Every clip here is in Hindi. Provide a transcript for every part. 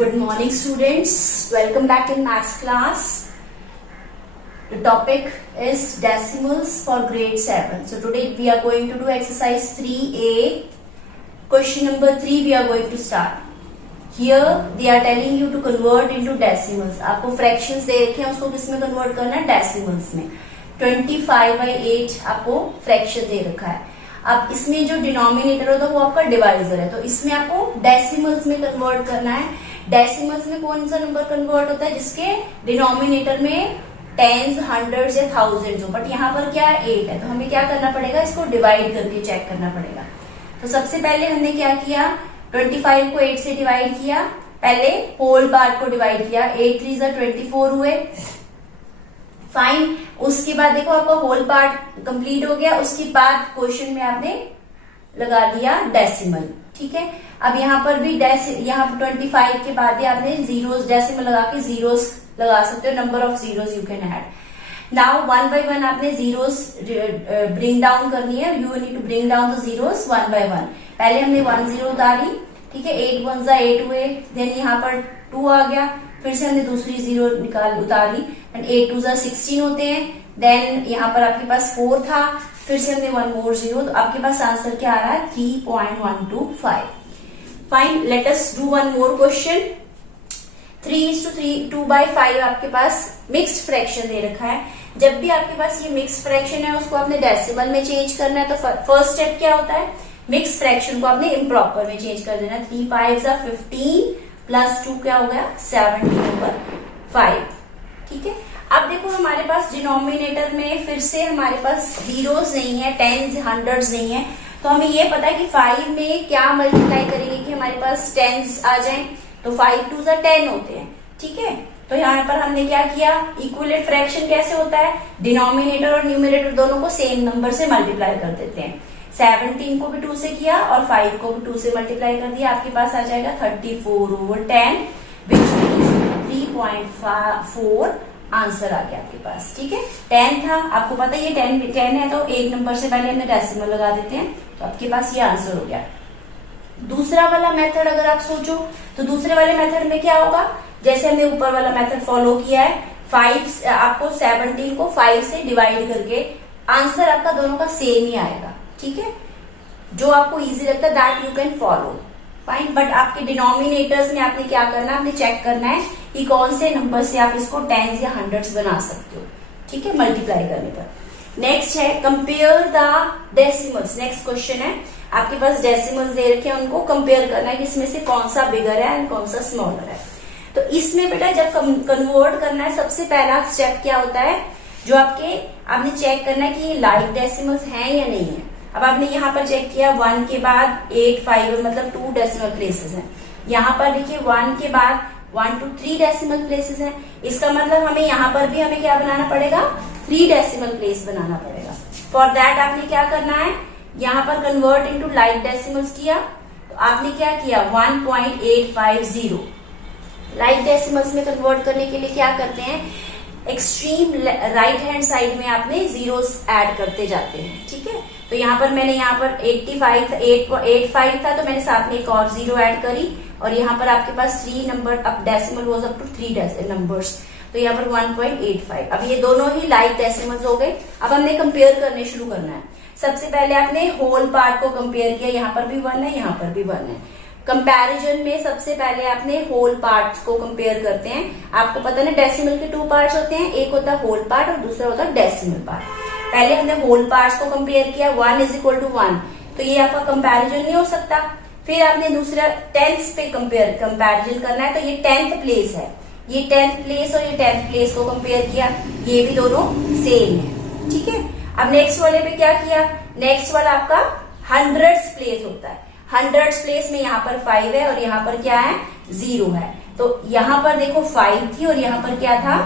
Good morning, students. Welcome back in maths class. The topic is decimals for grade 7. So today we are going to do exercise 3A. Question number 3 we are going to start. Here they are telling you to convert into decimals. आपको fractions दे रखे हैं, उसको किसमें convert करना है? Decimals में. 25/8 आपको fraction दे रखा है. अब इसमें जो डिनोमिनेटर होता है वो आपका डिवाइजर है, तो इसमें आपको डेसिमल्स में कन्वर्ट करना है. डेसिमल्स में कौन सा नंबर कन्वर्ट होता है? जिसके डिनोमिनेटर में टेंस, हंड्रेड्स या थाउजेंड्स हो, बट यहाँ पर क्या है? 8 है, तो हमें क्या करना पड़ेगा? इसको डिवाइड करके चेक करना पड़ेगा. तो सबसे पहले हमने क्या किया? 25 को 8 से डिवाइड किया. पहले होल पार्ट को डिवाइड किया. 8 3 24 हुए. फाइन. उसके बाद देखो आपका होल पार्ट कंप्लीट हो गया. उसके बाद क्वेश्चन में आपने लगा दिया डेसिमल. ठीक है. अब यहाँ पर भी यहाँ पर 25 के बाद ही आपने जीरोस डेसिमल लगा के जीरोस लगा सकते हो. Number of zeros you can add. Now 1 by 1 आपने जीरोस ब्रिंग डाउन करनी है. You need to bring down the zeros 1 by 1. पहले हमने 1 0 उतारी. ठीक है. 8 1 8 हुए. देन यहाँ पर 2 आ गया. फिर से हमने दूसरी जीरो उतारी एंड 8 2 16 होते हैं. देन यहाँ पर आपके पास 4 था. फिर से हमने 1 more 0. तो आपके पास आंसर क्या आ रहा है? 3.125. Fine. Let us do one more question. 3:3 2 by 5 आपके पास मिक्स्ड फ्रैक्शन दे रखा है. जब भी आपके पास ये मिक्स्ड फ्रैक्शन है उसको आपने डेसिमल में चेंज करना है. तो फर्स्ट स्टेप क्या होता है? मिक्स्ड फ्रैक्शन को आपने इम्प्रॉपर में चेंज कर देना. 3 5 15 प्लस 2 क्या हो गया? 17/5. ठीक है. अब देखो हमारे पास डिनोमिनेटर में फिर से हमारे पास जीरोस नहीं है, टेंस, हंड्रेड्स नहीं है. तो हमें ये पता है कि 5 में क्या मल्टीप्लाई करेंगे कि हमारे पास टेंस आ जाए. तो 5 2 10 होते हैं. ठीक है. तो यहाँ पर हमने क्या किया? इक्विलेट फ्रैक्शन कैसे होता है? डिनोमिनेटर और न्यूमरेटर दोनों को सेम नंबर से मल्टीप्लाई कर देते हैं. 17 को भी 2 से किया और 5 को भी 2 से मल्टीप्लाई कर दिया. आपके पास आ जाएगा 34/10 विच मीन्स 3.4 आंसर आ गया आपके पास. ठीक है. 10 था. आपको पता है ये 10 है, तो एक नंबर से पहले हमने डेसिमल लगा देते हैं. तो आपके पास ये आंसर हो गया. दूसरा वाला मेथड अगर आप सोचो तो दूसरे वाले मेथड में क्या होगा? जैसे हमने ऊपर वाला मेथड फॉलो किया है. 5 आपको 17 को 5 से डिवाइड करके आंसर आपका दोनों का सेम ही आएगा. ठीक है. जो आपको इजी लगता है that you can follow. Fine. But आपके डिनोमिनेटर्स में आपने क्या करना है? आपने चेक करना है कि कौन से नंबर से आप इसको टेंस या हंड्रेड्स बना सकते हो. ठीक है. मल्टीप्लाई करने पर. नेक्स्ट है compare the decimals. Next question है. आपके पास डेसिमल्स दे रखे हैं, उनको कंपेयर करना है कि इसमें से कौन सा बिगर है एंड कौन सा स्मॉलर है. तो इसमें बेटा जब कन्वर्ट करना है सबसे पहला स्टेप क्या होता है? जो आपने चेक करना है कि ये लाइक डेसिमल्स हैं या नहीं है. अब आपने यहाँ पर चेक किया 1 के बाद 8 5 मतलब 2 डेसिमल प्लेसेस हैं. यहाँ पर देखिए 1 के बाद 1 to 3 डेसिमल प्लेसेस हैं. इसका मतलब हमें यहाँ पर भी हमें क्या बनाना पड़ेगा? 3 डेसिमल प्लेस बनाना पड़ेगा. फॉर दैट आपने क्या करना है? यहाँ पर कन्वर्ट इनटू लाइक डेसिमल्स किया. तो आपने क्या किया? 1.850. लाइक डेसिमल्स में कन्वर्ट करने के लिए क्या करते हैं? एक्सट्रीम राइट हैंड साइड में आपने जीरोस ऐड करते जाते हैं. ठीक है. तो यहाँ पर मैंने यहाँ पर 85 था तो मैंने साथ में एक और जीरो ऐड करी और यहाँ पर आपके पास 3 नंबर अब decimal was up to 3 numbers. तो यहाँ पर 1.85. अब ये दोनों ही लाइक डेसिमल्स हो गए. अब हमने कंपेयर करने शुरू करना है. सबसे पहले आपने होल पार्ट को कंपेयर किया. यहाँ पर भी 1 है, यहाँ पर भी 1 है. कंपैरिजन में सबसे पहले आपने होल पार्ट्स को कंपेयर करते हैं. आपको पता है डेसिमल के 2 पार्ट्स होते हैं. एक होता है होल पार्ट और दूसरा होता है डेसिमल पार्ट. पहले हमने होल पार्ट्स को कंपेयर किया. 1 = 1. तो ये आपका कंपैरिजन नहीं हो सकता. फिर आपने दूसरा टेंथ पे कंपैरिजन करना है. तो ये 10th प्लेस है. ये 10th प्लेस और ये 10th प्लेस को कंपेयर किया. ये भी दोनों सेम है. ठीक है. अब नेक्स्ट वाले पे क्या किया? नेक्स्ट वाला आपका हंड्रेड्स प्लेस होता है. हंड्रेड्स प्लेस में यहाँ पर 5 है और यहाँ पर क्या है? 0 है. तो यहाँ पर देखो 5 थी और यहाँ पर क्या था?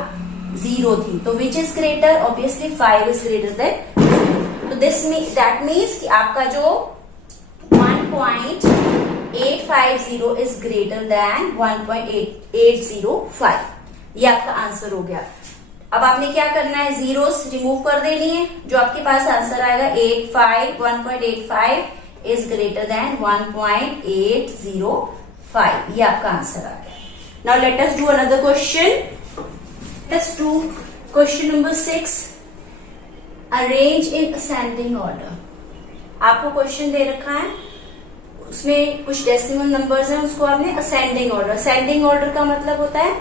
0 थी. तो which is greater? Obviously 5 is greater than. तो दैट मीन्स कि आपका जो 1.850 इज ग्रेटर देन 1.805. ये आपका आंसर हो गया. अब आपने क्या करना है? जीरोस रिमूव कर देनी है. जो आपके पास आंसर आएगा 1.85 इज ग्रेटर देन 1.805. ये आपका आंसर आ गया. Now let us do another question. Let's do question number 6. Arrange in ascending order. आपको क्वेश्चन दे रखा है, उसमें कुछ डेसिमल नंबर्स हैं, उसको आपने असेंडिंग ऑर्डर. असेंडिंग ऑर्डर का मतलब होता है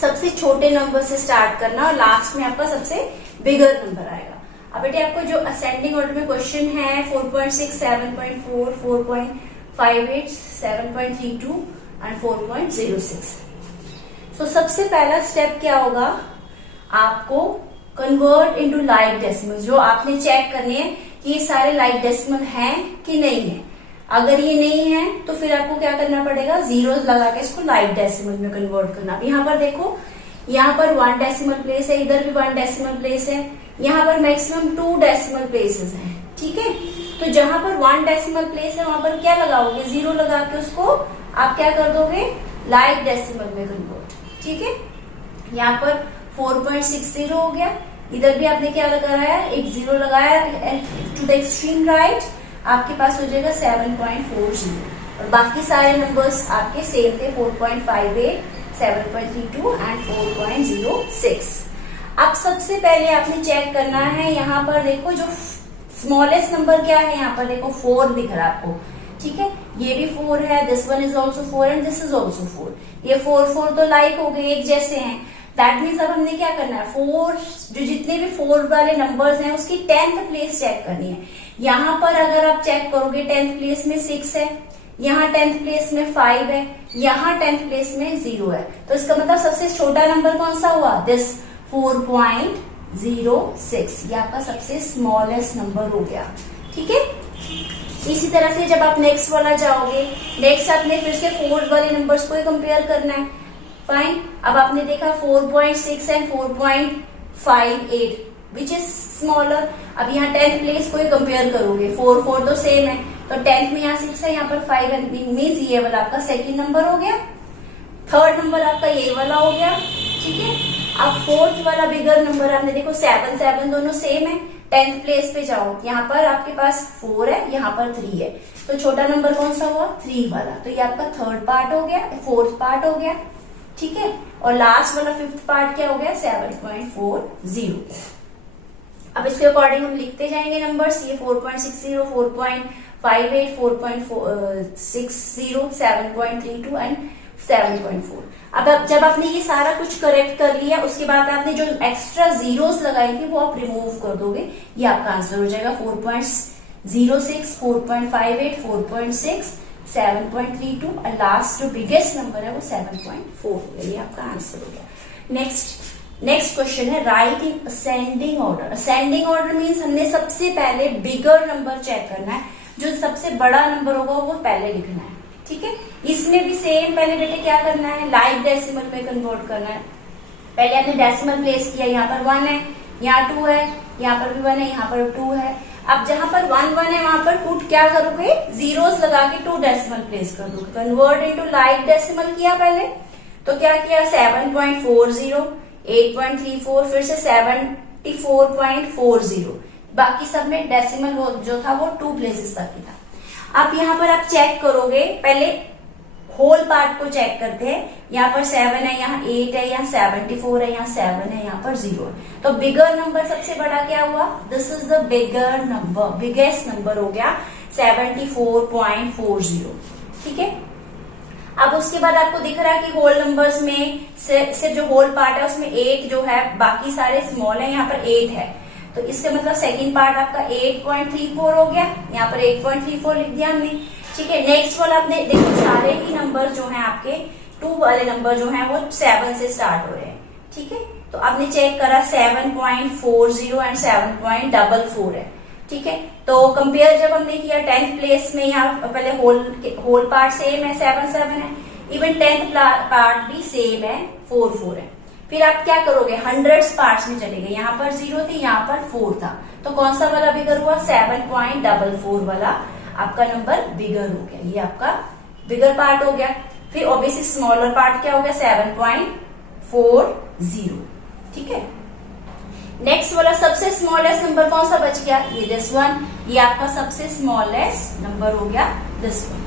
सबसे छोटे नंबर से स्टार्ट करना और लास्ट में आपका सबसे बिगर नंबर आएगा. अब बेटे आपको जो असेंडिंग ऑर्डर में क्वेश्चन है 4.6, 7.4, 4.58, 7.32 एंड 4.06. तो सबसे पहला स्टेप क्या होगा, आपको कन्वर्ट इनटू लाइक डेसिमल. जो आपने चेक करनी है कि ये सारे लाइक डेसिमल हैं कि नहीं है. अगर ये नहीं है तो फिर आपको क्या करना पड़ेगा, जीरोस लगा के इसको लाइक डेसिमल में कन्वर्ट करना. अब यहाँ पर देखो, यहाँ पर 1 डेसिमल प्लेस है, इधर भी 1 डेसिमल प्लेस है, यहाँ पर मैक्सिमम 2 डेसिमल प्लेसेस हैं. ठीक है, तो जहां पर 1 डेसिमल प्लेस है वहां पर क्या लगाओगे, 0 लगा के उसको आप क्या कर दोगे, लाइक डेसिमल में कन्वर्ट. ठीक है, यहाँ पर 4.60 हो गया, इधर भी आपने क्या लगाया, एक 0 लगाया टू द एक्सट्रीम राइट, आपके पास हो जाएगा 7.40. और बाकी सारे नंबर्स आपके सेम थे, 4.58, 7.32 एंड 4.06. अब सबसे पहले आपने चेक करना है, यहाँ पर देखो जो स्मॉलेस्ट नंबर क्या है, यहाँ पर देखो 4 दिख रहा है आपको. ठीक है, ये भी 4 है, this one is also 4 and this is also 4. ये 4 तो लाइक हो गए, एक जैसे हैं. दैट मीन्स अब हमने क्या करना है, 4 जो जितने भी 4 वाले नंबर्स हैं उसकी 10th प्लेस चेक करनी है. यहाँ पर अगर आप चेक करोगे 10th प्लेस में 6 है, यहाँ 10th प्लेस में 5 है, यहाँ 10th प्लेस में 0 है. तो इसका मतलब सबसे छोटा नंबर कौन सा हुआ, दिस 4.06. ये आपका सबसे स्मॉलेस्ट नंबर हो गया. ठीक है, इसी तरह से जब आप नेक्स्ट वाला जाओगे, नेक्स्ट आपने फिर से 4 वाले नंबर्स को ही कंपेयर करना है. फाइन, अब आपने देखा 4.6 एंड 4.58 विच इज स्मॉलर. अब यहाँ 10th प्लेस को ही कंपेयर करोगे, 4 तो सेम है, तो 10th में यहाँ 6 है, यहाँ पर 5 है, मीन्स ये वाला आपका सेकंड नंबर हो गया. थर्ड नंबर आपका ये वाला हो गया. ठीक है, अब फोर्थ वाला बिगर नंबर आपने देखो 7 7 दोनों सेम है. 10th प्लेस पे जाओ, यहाँ पर आपके पास 4 है, यहाँ पर 3 है, तो छोटा नंबर कौन सा हुआ, 3 वाला. तो ये आपका थर्ड पार्ट हो गया, फोर्थ पार्ट हो गया. ठीक है, और लास्ट वाला फिफ्थ पार्ट क्या हो गया, 7.40. अब इसके अकॉर्डिंग हम लिखते जाएंगे नंबर्स. ये 4.60, 4.58, 4.60, 7.32 एंड 7.4. अब जब आपने ये सारा कुछ करेक्ट कर लिया, उसके बाद आपने जो एक्स्ट्रा जीरोस लगाई थी वो आप रिमूव कर दोगे, ये आपका आंसर हो जाएगा 4.06, 4.58, 4.6, 7.32 और लास्ट जो बिगेस्ट नंबर है वो 7.4 हो गया. ये आपका आंसर हो गया. नेक्स्ट क्वेश्चन है right in ascending order. Ascending order means हमने सबसे पहले बिगर नंबर चेक करना है, जो सबसे बड़ा नंबर होगा वो पहले लिखना है. ठीक है, इसमें भी सेम पहले बेटे क्या करना है, लाइक डेसिमल में कन्वर्ट करना है. पहले आपने डेसिमल प्लेस किया, यहाँ पर 1 है, यहाँ 2 है, यहाँ पर भी 1 है, यहाँ पर 2 है. अब जहां पर 1 1 है वहां पर पुट क्या करोगे, जीरोस लगा के 2 डेसिमल प्लेस कर दोगे. कन्वर्ट इनटू लाइक डेसिमल किया पहले, तो क्या किया 7.40, 8.34, फिर से 74.40. बाकी सब में डेसिमल जो था वो 2 प्लेसेस तक ही था. अब यहाँ पर आप चेक करोगे, पहले होल पार्ट को चेक करते हैं. यहाँ पर 7 है, यहाँ 8 है, यहाँ 74 है, यहाँ 7 है, यहाँ पर 0 है. तो बिगर नंबर सबसे बड़ा क्या हुआ, this is the bigger number, biggest number हो गया 74.40. ठीक है, अब उसके बाद आपको दिख रहा है कि होल नंबर्स में सिर्फ जो होल पार्ट है उसमें 8 जो है, बाकी सारे स्मॉल है, यहाँ पर 8 है. तो इसका मतलब सेकेंड पार्ट आपका 8.34 हो गया, यहाँ पर 8.34 लिख दिया हमने. ठीक है, नेक्स्ट वाला आपने देखो सारे ही नंबर जो हैं आपके 2 वाले नंबर जो हैं वो 7 से स्टार्ट हो रहे हैं. ठीक है, तो आपने चेक करा 7.40 एंड 7.44 है. ठीक है, तो कंपेयर जब हमने किया 10th प्लेस में, यहाँ पहले होल पार्ट सेम है 7 7 है, इवन 10th पार्ट भी सेम है 4 4 है. फिर आप क्या करोगे, हंड्रेड्स पार्ट्स में चले गए, यहाँ पर 0 थी, यहाँ पर 4 था, तो कौन सा वाला बिगर हुआ, 7.44 वाला आपका नंबर बिगर हो गया. ये आपका बिगर पार्ट हो गया. फिर ऑब्वियसली स्मॉलर पार्ट क्या हो गया, 7.40. ठीक है, नेक्स्ट वाला सबसे स्मॉलेस्ट नंबर कौन सा बच गया, ये दिस वन. ये आपका सबसे स्मॉलेस्ट नंबर हो गया दिस वन.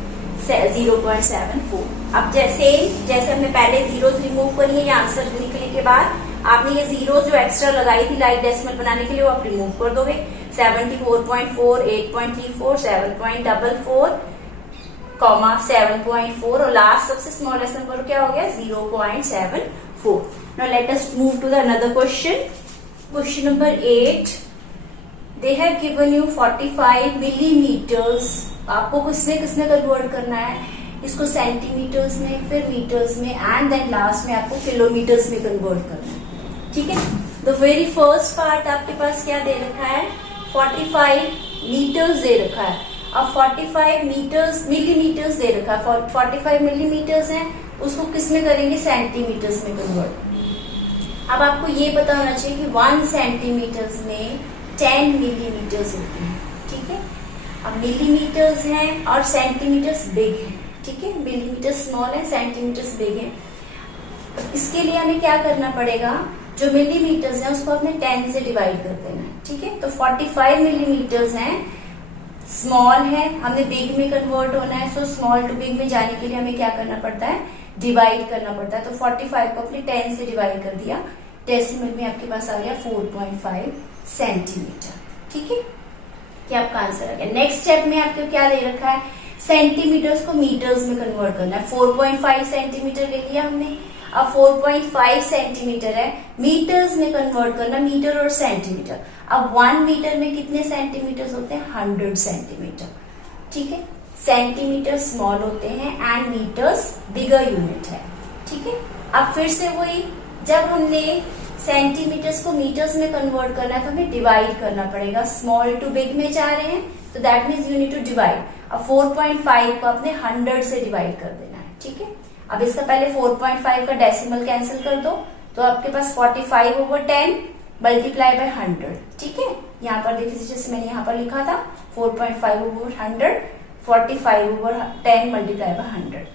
0.74। अब जैसे हमने पहले जीरोस रिमूव करी है, ये आंसर लिखने के बाद आपने ये जीरो जो एक्स्ट्रा लगाई थी लाइक डेसिमल बनाने के लिए वो आप रिमूव कर दोगे। 74.4, 8.34, 7.44, 7.4 और लास्ट सबसे स्मॉलेस्ट नंबर क्या हो गया 0.74। Now let us move to the another question. Question number 8, they have given you 45 millimeters. आपको किसमें कन्वर्ट करना है, इसको सेंटीमीटर्स में, फिर मीटर्स में एंड देन लास्ट में आपको किलोमीटर्स में कन्वर्ट करना है। ठीक है, द वेरी फर्स्ट पार्ट आपके पास क्या दे रखा है 45 मीटर्स दे रखा है। अब 45 मिलीमीटर्स दे रखा है, 45 मिलीमीटर्स है, उसको किस में करेंगे सेंटीमीटर्स में कन्वर्ट। अब आपको ये पता होना चाहिए कि 1 सेंटीमीटर्स में 10 मिलीमीटर्स होते हैं। ठीक है, अब मिलीमीटर्स हैं और सेंटीमीटर्स बिग है। ठीक है, मिलीमीटर स्मॉल है, सेंटीमीटर्स बिग है। इसके लिए हमें क्या करना पड़ेगा, जो मिलीमीटर्स हैं उसको अपने 10 से डिवाइड कर देना है। ठीक है, तो 45 मिलीमीटर्स हैं, स्मॉल है, हमने बिग में कन्वर्ट होना है, सो स्मॉल टू बिग में जाने के लिए हमें क्या करना पड़ता है, डिवाइड करना पड़ता है। तो 45 को अपने 10 से डिवाइड कर दिया, डेसिमल में आपके पास आ गया 4.5 सेंटीमीटर। ठीक है, क्या आपका आंसर आ गया। नेक्स्ट स्टेप में आपको क्या दे रखा है, सेंटीमीटर्स को मीटर्स में कन्वर्ट करना है। 4.5 सेंटीमीटर ले लिया हमने, अब 4.5 सेंटीमीटर है, मीटर्स में कन्वर्ट करना, मीटर और सेंटीमीटर। अब 1 मीटर में कितने सेंटीमीटर्स होते हैं 100 सेंटीमीटर। ठीक है, सेंटीमीटर स्मॉल होते हैं एंड मीटर्स बिगर यूनिट है। ठीक है, अब फिर से वही, जब हमने सेंटीमीटर्स को मीटर्स में कन्वर्ट करना है तो हमें डिवाइड करना पड़ेगा। स्मॉल टू बिग में जा रहे हैं तो that means you need to divide. अब 4.5 को अपने 100 से डिवाइड कर देना है। ठीक है, अब इसका पहले 4.5 का डेसिमल कैंसिल कर दो तो आपके पास 45/10 मल्टीप्लाई बाय 100। ठीक है, यहाँ पर देखिए जैसे मैंने यहाँ पर लिखा था 4.5/100, 45/10 मल्टीप्लाई बाय 100।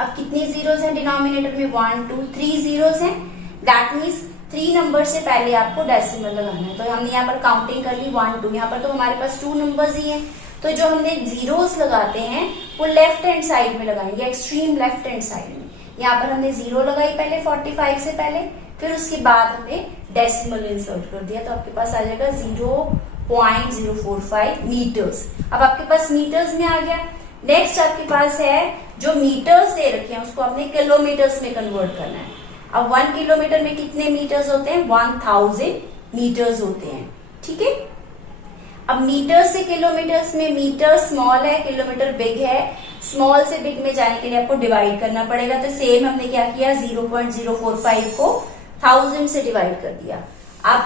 अब कितनी जीरोस हैं डिनोमिनेटर में 1 2 3 जीरोस हैं, दैट मीन्स 3 नंबर से पहले आपको डेसिमल लगाना है। तो हमने यहाँ पर काउंटिंग कर ली 1 2, यहाँ पर तो हमारे पास 2 नंबर्स ही हैं, तो जो हमने जीरोस लगाते हैं वो लेफ्ट हैंड साइड में लगाएंगे, एक्सट्रीम लेफ्ट हैंड साइड में। यहाँ पर हमने 0 लगाई पहले 45 से पहले, फिर उसके बाद हमने डेसिमल इंसर्ट कर दिया, तो आपके पास आ जाएगा 0.045 मीटर्स। अब आपके पास मीटर्स में आ गया। नेक्स्ट आपके पास है जो मीटर्स दे रखे हैं उसको आपने किलोमीटर्स में कन्वर्ट करना है। अब 1 किलोमीटर में कितने मीटर्स होते हैं 1000 मीटर्स होते हैं। ठीक है, अब मीटर से किलोमीटर्स में मीटर स्मॉल है, किलोमीटर बिग है, स्मॉल से बिग में जाने के लिए आपको डिवाइड करना पड़ेगा। तो सेम हमने क्या किया 0.045 को 1000 से डिवाइड कर दिया। अब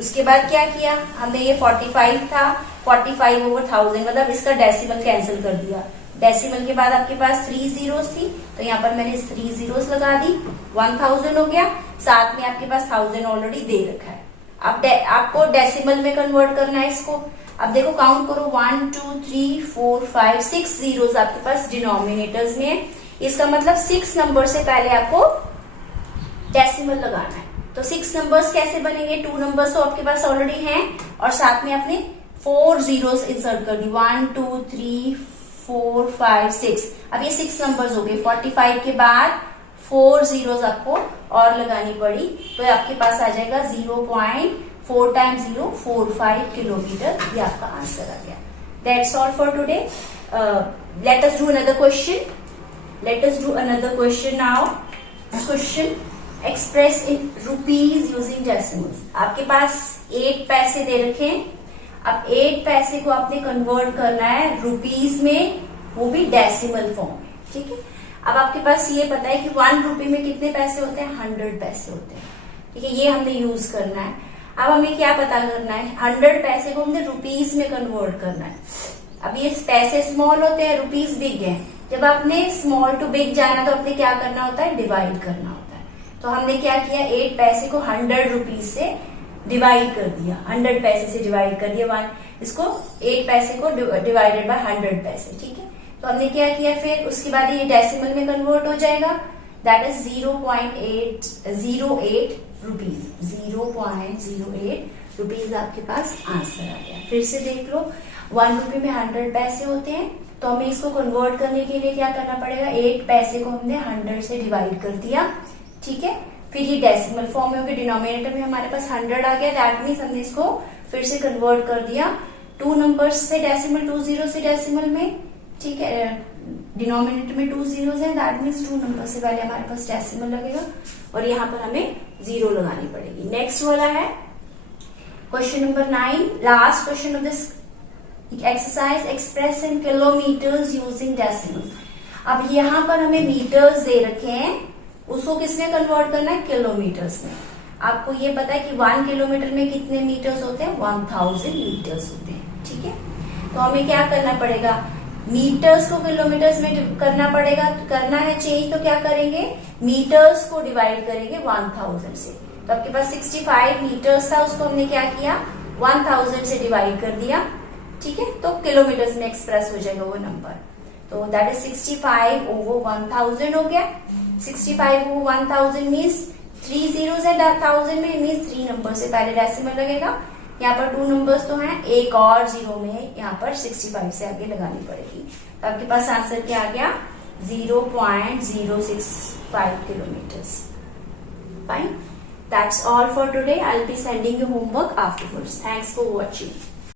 उसके बाद क्या किया हमने, ये 45 था, 45/1000 मतलब इसका डेसिमल कैंसिल कर दिया। डेसिमल के बाद आपके पास 3 जीरोस थी तो यहाँ पर मैंने 3 जीरोस लगा दी, 1000 हो गया, साथ में आपके पास 1000 ऑलरेडी दे रखा है। अब आपको डेसिमल में कन्वर्ट करना है इसको। अब देखो काउंट करो 1 2 3 4 5 6 जीरोस आपके पास डिनोमिनेटर्स में है, इसका मतलब 6 नंबर से पहले आपको डेसिमल लगाना है। तो 6 नंबर्स कैसे बनेंगे, 2 नंबर्स तो आपके पास ऑलरेडी हैं और साथ में आपने 4 जीरोस इंसर्ट कर दी, 1 2 3 4 5 6। अब ये 6 नंबर्स हो गए, 45 के बाद 4 जीरोस आपको और लगानी पड़ी, तो आपके पास आ जाएगा 0.4 × 0.45 किलोमीटर। ये आपका आंसर आ गया। That's all for today. Let us do another question now. Question express in rupees using decimals. आपके पास 8 पैसे दे रखे हैं। अब 8 पैसे को आपने कन्वर्ट करना है रुपीज में, वो भी डेसिमल फॉर्म में। ठीक है, अब आपके पास ये पता है कि 1 रुपए में कितने पैसे होते हैं 100 पैसे होते हैं। ठीक है, ये हमने यूज करना है। अब हमें क्या पता करना है, 100 पैसे को हमने रुपीज में कन्वर्ट करना है। अब ये पैसे स्मॉल होते हैं, रुपीज बिग है। जब आपने स्मॉल टू बिग जाना तो आपने क्या करना होता है, डिवाइड करना होता है। तो हमने क्या किया, 8 पैसे को 100 रुपीज से डिवाइड कर दिया, 100 पैसे से डिवाइड कर दिया, इसको 8 पैसे को डिवाइडेड बाय 100 पैसे। ठीक है, तो हमने क्या किया, फिर उसके बाद ये डेसिमल में कन्वर्ट हो जाएगा, दैट इज 0.08 रुपीज। 0.08 रुपीज आपके पास आंसर आ गया। फिर से देख लो, 1 रुपए में 100 पैसे होते हैं, तो तो हमें इसको कन्वर्ट करने के लिए क्या करना पड़ेगा, 8 पैसे को हमने 100 से डिवाइड कर दिया, ठीक है। फिर ये डेसिमल फॉर्म में होगी, डिनोमिनेटर में हमारे पास 100 आ गया, दैट मीन्स हमने इसको फिर से कन्वर्ट कर दिया 2 नंबर्स से डेसिमल, 2 जीरो से डेसिमल में, ठीक है। डिनोमिनेटर में 2 जीरोस है, दैट मीन्स 2 नंबर से पहले हमारे पास डेसिमल लगेगा और यहाँ पर हमें 0 लगानी पड़ेगी। नेक्स्ट वाला है question number 9, last question of this exercise, express in kilometres using decimals. अब यहाँ पर हमें मीटर्स दे रखे हैं, उसको किसमें कन्वर्ट करना है, किलोमीटर्स में। आपको ये पता है कि 1 किलोमीटर में कितने मीटर्स होते हैं, 1000 मीटर्स होते हैं, ठीक है। तो हमें क्या करना पड़ेगा, मीटर्स को किलोमीटर्स में करना पड़ेगा, करना है चेंज, तो क्या करेंगे, मीटर्स को डिवाइड करेंगे 1000 से। तो आपके पास 65 मीटर्स था, उसको हमने क्या किया, 1000 से डिवाइड कर दिया, ठीक है। तो किलोमीटर्स में एक्सप्रेस हो जाएगा वो नंबर, तो दैट इज 65 ओवर 1000 हो गया। 65 ओवर 1000 मीन्स 3 जीरोस है 1000 में, मीन्स 3 नंबर से पहले डेसिमल लगेगा। यहाँ पर 2 नंबर्स तो हैं, एक और जीरो में यहाँ पर 65 से आगे लगानी पड़ेगी। तो आपके पास आंसर क्या आ गया, 0.065 kilometers. Fine. That's all for today. I'll be sending you homework afterwards. Thanks for watching.